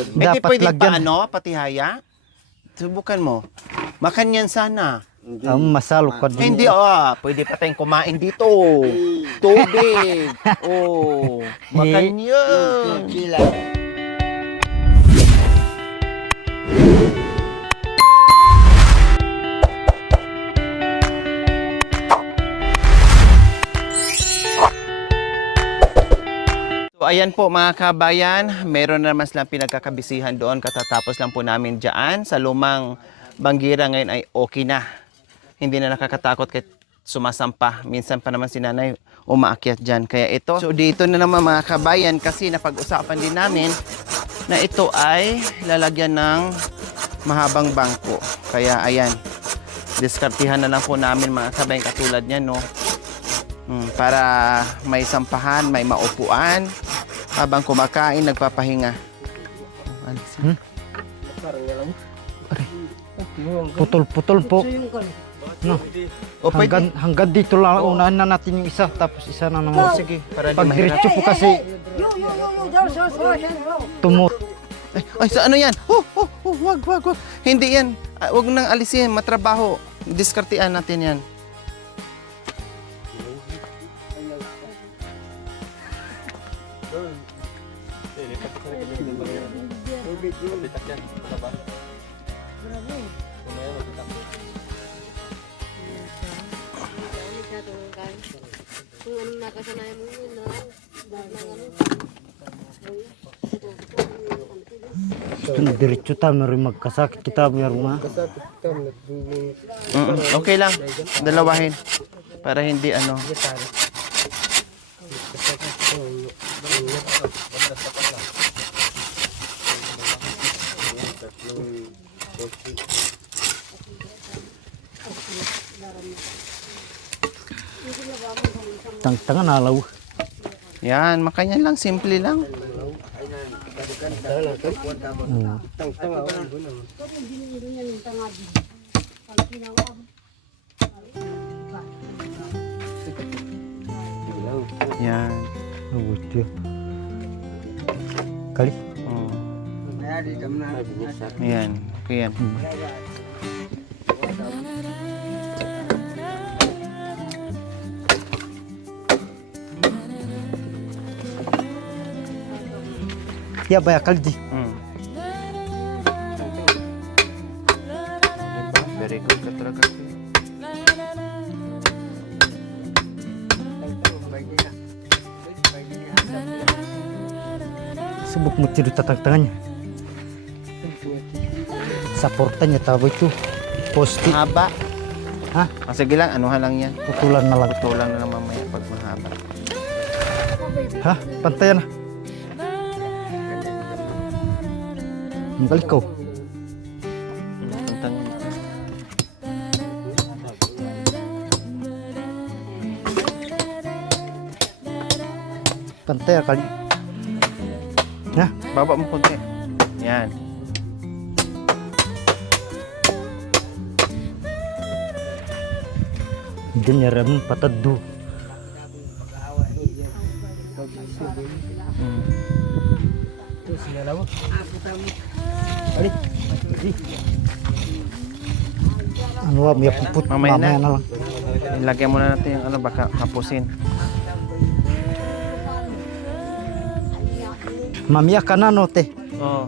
Hindi Dapat pwede pa lagyan. ano, patihaya? Subukan mo. Makan yan sana. Masalo ka din. Hindi pwede pa tayong kumain dito. Tubig. Oh, makan yan. So ayan po mga kabayan, meron na naman silang pinagkakabisihan doon katatapos lang po namin dyan sa lumang Banggira. Ngayon ay okay na. Hindi na nakakatakot kahit sumasampa. Minsan pa naman si nanay umaakyat dyan. Kaya ito, so dito na naman mga kabayan kasi napag-usapan din namin na ito ay lalagyan ng mahabang bangko. Kaya ayan, diskartihan na lang po namin mga kabayan katulad niyan, no? Para may sampahan, may maupuan habang kumakain, nagpapahinga. Putol-putol po. No. O pwede. Hanggang dito lang unahan na natin yung isa tapos isa na naman. Sige, para di Pag mahirap. diretso po kasi tumot. Ay, sa ano yan? Wag. Hindi yan. Wag nang alisin, matrabaho. Diskartian natin yan. Kung anong nakasanayan mo yun, Diretso tayo rin magkasakit kita meron na. Okay lang. Dalawahin. Para hindi ano. Tang-tangan alaw. Yan, makanya lang. Simple lang. Yan. Buti. Kali. Oh. Yan. Okay yan. Ya baya kaldi. Very good ka talaga. Subok mo tiro tatang-tangannya. Supportan niya tabo itu. Posti. Mahaba. Ha? Sige lang, anuhan lang yan. Putulan na lang. Putulan na lang mamaya pag mahaba. Ha? Pantayan na. Balik ko. Pantay kali. Ha? Baba mo konti. Yan. Diyan yaram pataddu. Ano ba, may puput Mamaya na. na lang. Ilagyan muna natin yung ano, baka hapusin. Mamaya ka na no, te. Oo.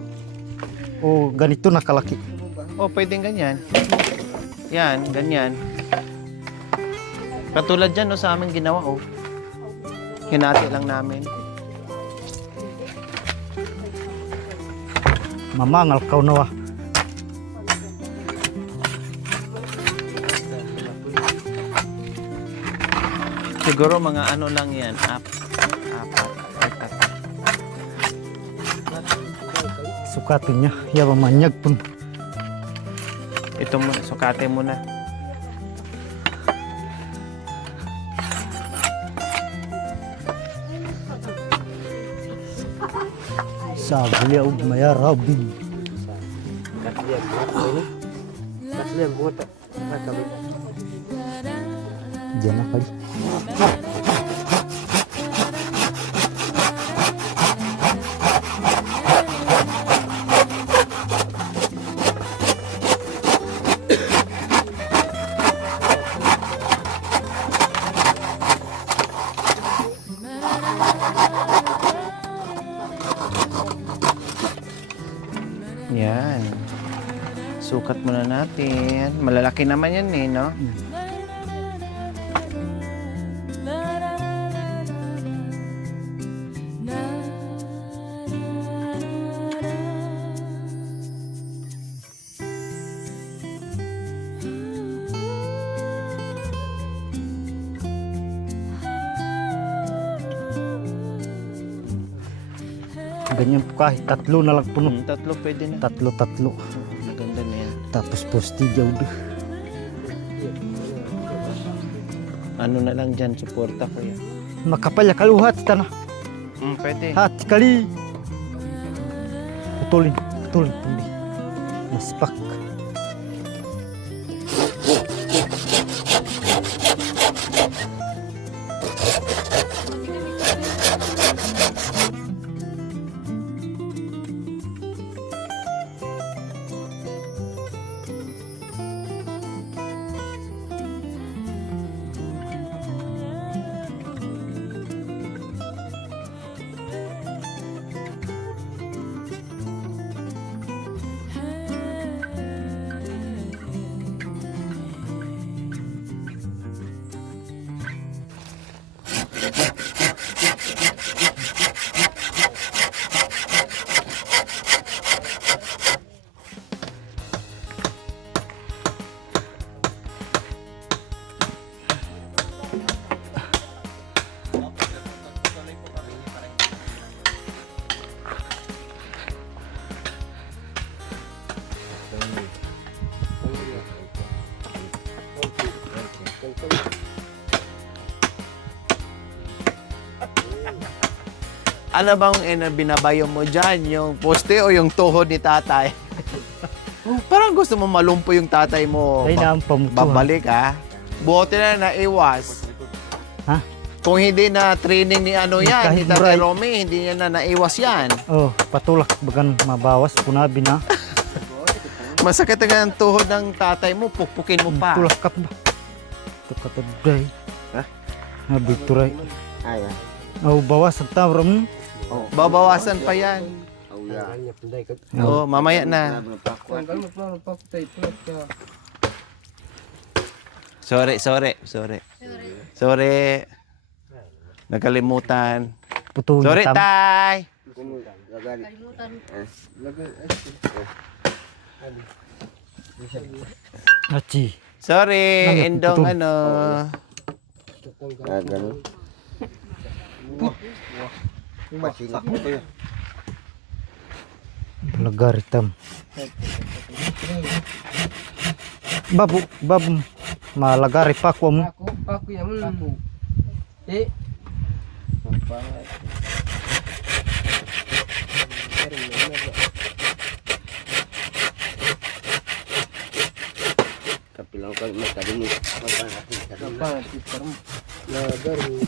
O ganito nakalaki. Oh, pwedeng ganyan. Yan, ganyan. Katulad dyan, no, sa amin ginawa, oh. Hinati lang namin. Mamangal ka na wa. Siguro mga ano lang yan, apat. Sukatin niya, ya mamanyag pun. Ito muna, sukate muna. Sabi ya maya rabin. Diyan na kali. Yan. Sukat muna natin. Malalaki naman yan eh, no? Ganyan po kahit tatlo na lang puno. Tatlo pwede na. Tatlo. Maganda na yan. Tapos postigyaw doon. Ano na lang dyan, suporta ko yan. Makapal ya kaluhat tanah. Pwede. Hat kali. Putulin. Hindi. Maspak. Ano bang binabayo mo dyan? Yung poste o yung tuhod ni tatay? Parang gusto mo malumpo yung tatay mo. Ay na ang pamutuhan. Babalik ha? Buti na naiwas. Ha? Kung hindi na training ni ano yan, ni Kahit Tatay muray. Romy, hindi niya na naiwas yan. Oh, patulak bagan mabawas punabi na. Masakit nga ang tuhod ng tatay mo, pukpukin mo pa. Tulak kap ba. Tukataday. Ha? Nabituray. Ay, Oh, bawas ang tawram. babawasan pa yan. Oo, mamaya na. Sorry. Nagkalimutan. Putulin Sorry, tam. tay. Kalimutan. Achi. Sorry, Bakit? Indong Putol. ano. Lagaritam. Babu, malagari pa ko mo. Paku ya mun. Eh.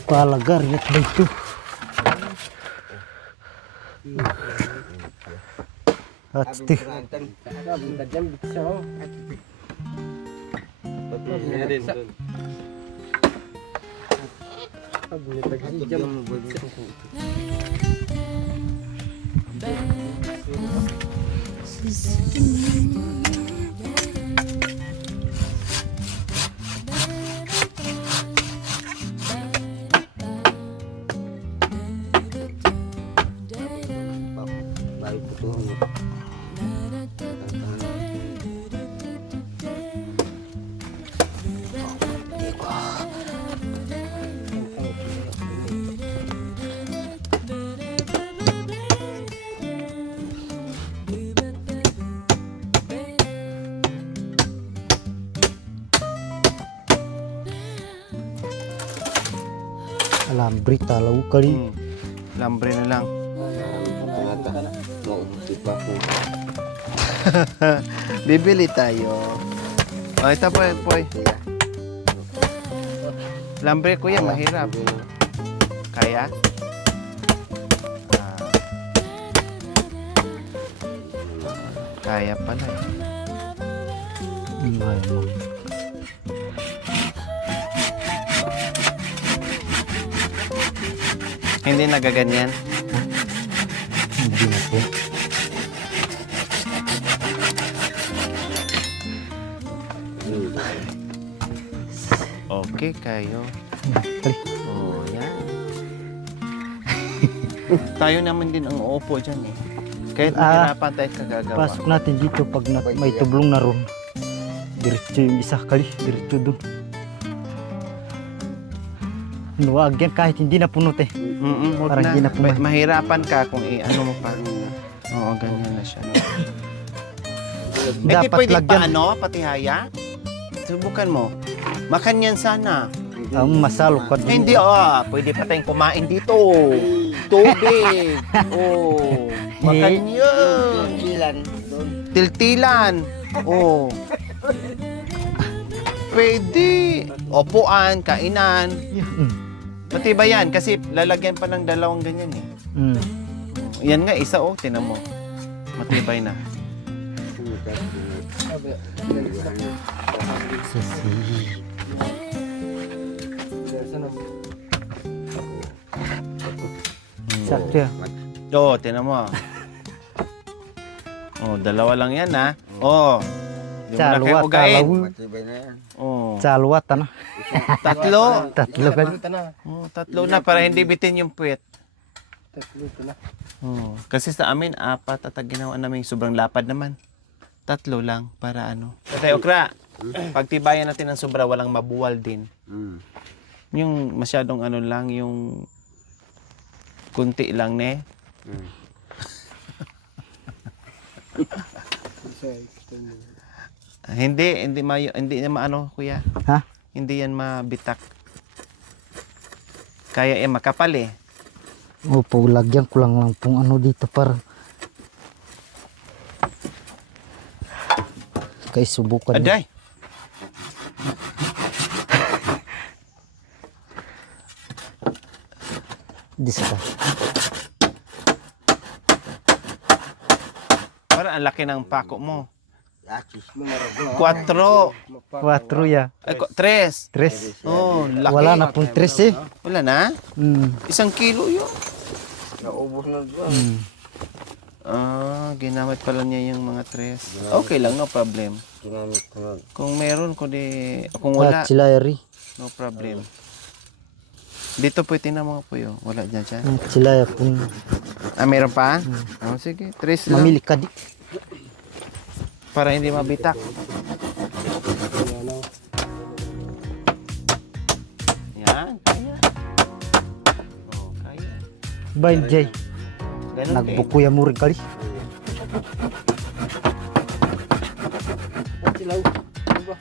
Palagar ya itu. Ati. Alam berita lau kali. Lambre na lang. Bibili tayo. Oh, ito po, poy. Lambre kuya, mahirap. Kaya? Ah. Kaya pala. Ayun. Hindi nagaganyan. Hindi na po. Okay kayo. Kali. Oh, yan. Tayo naman din ang uupo dyan eh. Kahit mahirapan tayo kagagawa. Pasok natin dito pag may tublong na ron. Diretso yung isa kali, diretso dun. Huwag yan kahit hindi na punot eh. Huwag Parang na. hindi na pumahay. Mahirapan ka kung ano mo pa. Oo, ganyan na siya. No? Hindi Dapat pwede pa lagyan. patihaya? Subukan mo. Makanyan sana. Ang masalo ka dun. Hindi, pwede pa tayong kumain dito. Tubig. Oh, makanyan. Tiltilan. Oh. Pwede. Opuan, kainan. Pati ba yan? Kasi lalagyan pa ng dalawang ganyan eh. Yan nga, isa tinan mo. Matibay na. Sakto yan. Tinan mo. Dalawa lang yan ha. Di mo na kayo Salwa, ugain. talaw. Salwa, ano? Tatlo. Tatlo ka. Tatlo na para hindi bitin yung puwet. Tatlo na. Kasi sa amin, 4 at ginawa namin sobrang lapad naman. 3 lang para ano. Tatay Okra, pagtibayan natin ng sobra, walang mabuwal din. Yung masyadong ano lang, yung kunti lang ne. Hindi na maano, kuya. Ha? Hindi yan mabitak. Kaya makapal eh. Opo, lagyan ko lang pong ano dito para kay subukan. Aday. Disa. Para ang laki ng pako mo. 4. 4 ya. 3. 3. Oh, laki. Wala na pong 3 eh. Wala na? 1 kilo yun. Naubos na doon. Ginamit pala niya yung mga 3. Okay lang, no problem. Ginamit ko na. Kung meron, kung wala, Chilay no problem. Dito po na mga puyo. Wala dyan siya. Chilay pong Meron pa? Sige, 3 lang. mamili ka di. Para hindi mabitak. Yan, kaya. Kaya. Bain jay. Ganun Nagbukuya mo rin kali. Silaw. Ano ba?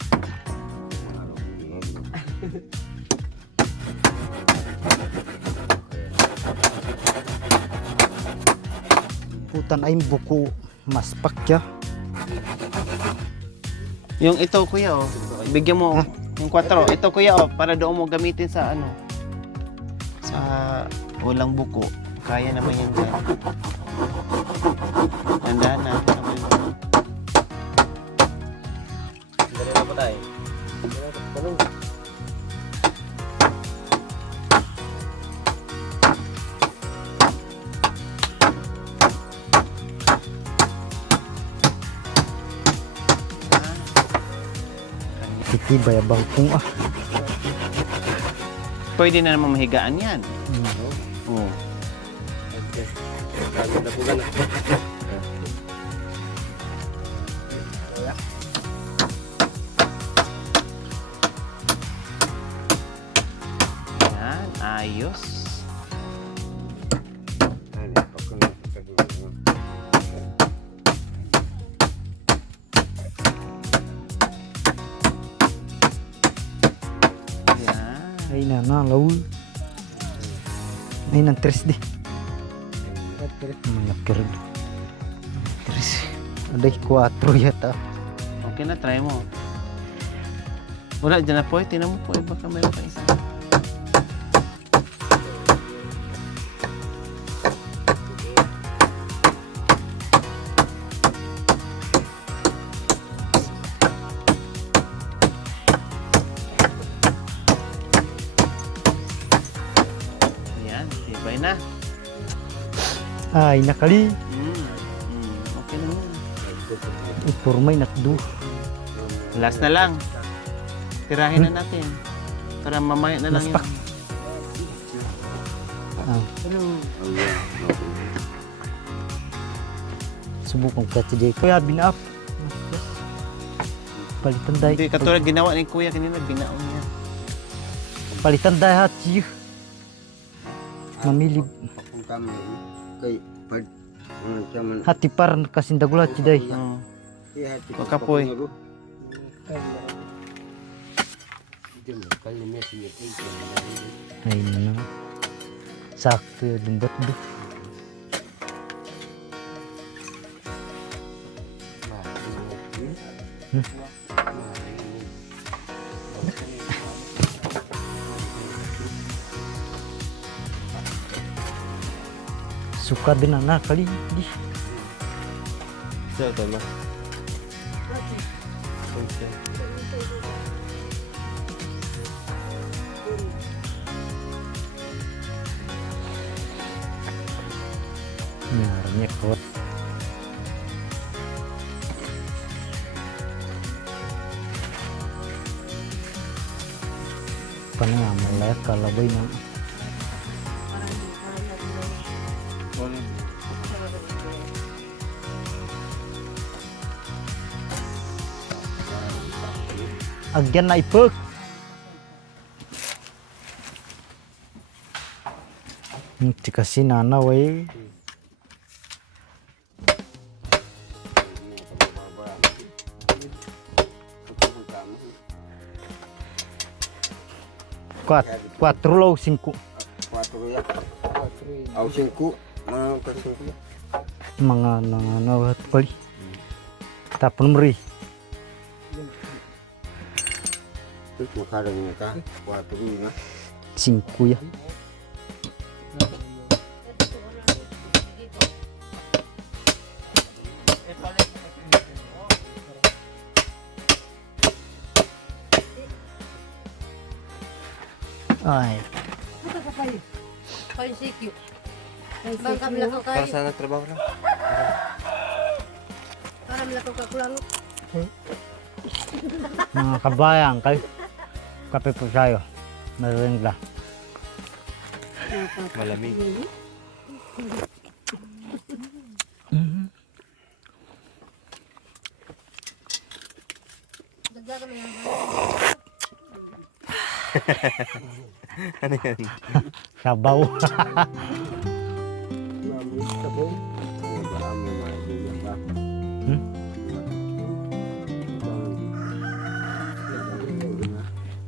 Putan ay buku mas pakya. Yung ito kuya bigyan mo yung 4. Ito kuya para doon mo gamitin sa ano. Sa walang buko. Kaya naman yan dyan. Tandaan na. Dali na po tayo. Titibay abang kung Pwede na naman mahigaan yan. Oo. Yan, ayos. Yan. ay na lawul. Ay nang 3 di. Mga kird. 3. Aday 4 yata. Okay na, try mo. Wala dyan na po. Tinan mo po. Baka meron pa isa. Ayan, tibay na. Ay nakali. Okay na yan. Ipurmay nakdu. Last na lang. Tirahin na natin. Para mamaya na lang Naspak. yun. Ah, subukan ka today. Kuya, binap. Palitan dahi. Hindi, katulad ginawa ni Kuya kanina, binaon niya. Palitan dahi ha, chiyo. Mamilib. Kung kami kay pag caman Hati par kasindagula chiday. Oo. hati Makapoy. Ay, na. Sakto ya, lumbat do. Suka din na kali di. Sa tama. Nyarnya kot. Panang amalaya kalabay na. Agyan na ipag. Hindi kasi nanaway. Quatro law 5. 4 ya. Au 5 mga kasingko. Mga nanganawat pali. Tapon meri. Terus makarang ni ka 4 na. 5 ya. Ay, Kayo sikyo. Bang kami lang kayo. Para sa trabaho lang. Para lang ka kulang. mga kabayang kay kape po sayo. Meron Malamig. Dagdag kami lang. Ano yan? Sabaw. Malamig sa boy. Ano ba ang mga duyan ba?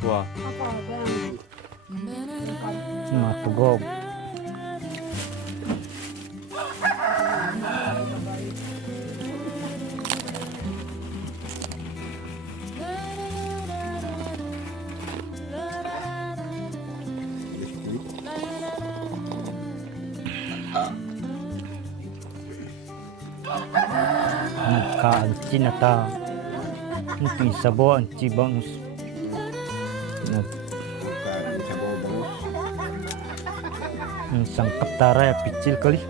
Wow. Matugog. Nagkaansi na ta. Ito yung sabo ang chibangs. Bukan sa bobong. Ang sangkap taray picil kali.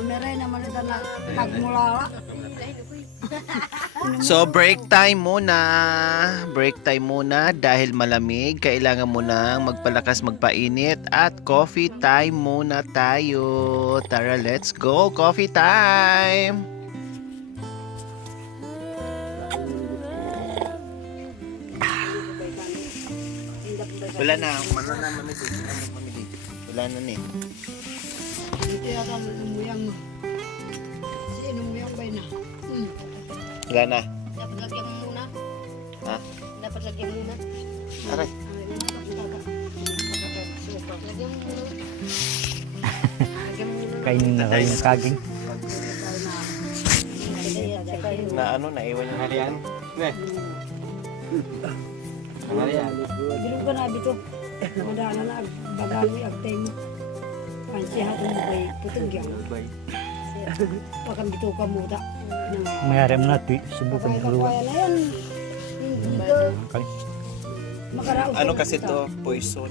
Meron naman ito na pagmula. So break time muna. Break time muna dahil malamig. Kailangan mo nang magpalakas, magpainit at coffee time muna tayo. Tara, let's go. Coffee time. Wala na. Wala na ni. Dito yata lumuyang. Si lumuyang ba na? Wala na. Dapat lagyan mo muna. Ha? Dapat lagyan mo muna. Aray. Lagyan mo muna. Lagyan mo muna. Kainin na kayo ng kaging. Na ano, naiwan yung halian. Bilog ka na dito. Madala na. Bagang mo, agtay mo. Ang siya kung may putong yan. Pagka bito ka muda. Mayari mo natin, subukan Kaya haluan. na yan. Hindi ka Kali. makaraos. Ano kasi to, poison.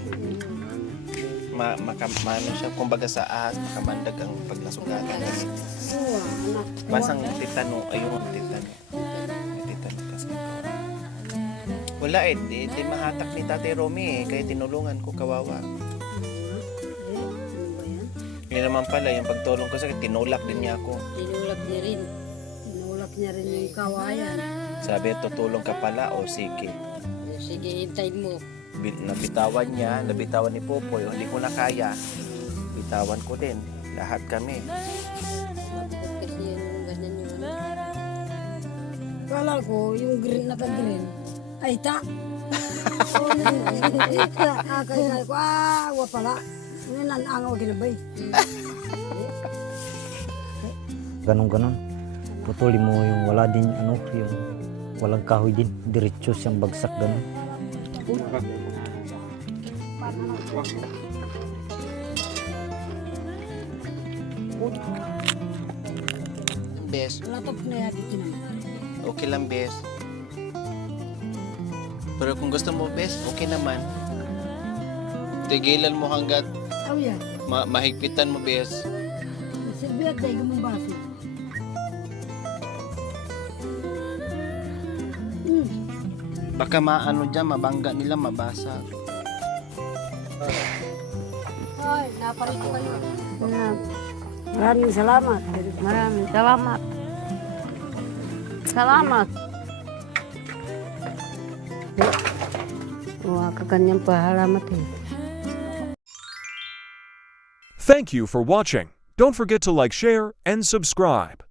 Mano siya, kumbaga sa ahas, makamandag ang paglasugatan. Oo, anak. Basang titano, ayun ang titano. May titano kasi ito. Wala di mahatak ni Tatay Romy kaya tinulungan ko kawawa. Yun naman pala, yung pagtulong ko sa akin, tinulak din niya ako. Tinulak niya rin. Tinulak niya rin yung kawayan. Sabi, tutulong ka pala, o sige. Sige, hintayin mo. Nabitawan niya, nabitawan ni Popoy, hindi ko na kaya. Bitawan ko din, lahat kami. Mabukot kasi yung ganyan yung ano. Kala ko, yung green na green ay ta. Kaya ko, wapala. Ano nan angaw ginabay. Ganon. Putulin mo yung wala din, yung walang kahoy din. Diretso siyang bagsak ganon. Bes, Latop na yabi naman. okay lang, Bes. Pero kung gusto mo, Bes, okay naman. Tigilan mo hanggat Aw yan. mahigpitan mo, Bes. Silbiat tayo gamang baso. Baka maano dyan, mabangga nila, mabasa. Ay, naparito kayo. Maraming salamat. Maraming salamat. Salamat. Wah, kaganyang pahalamat eh. Thank you for watching. Don't forget to like, share, and subscribe.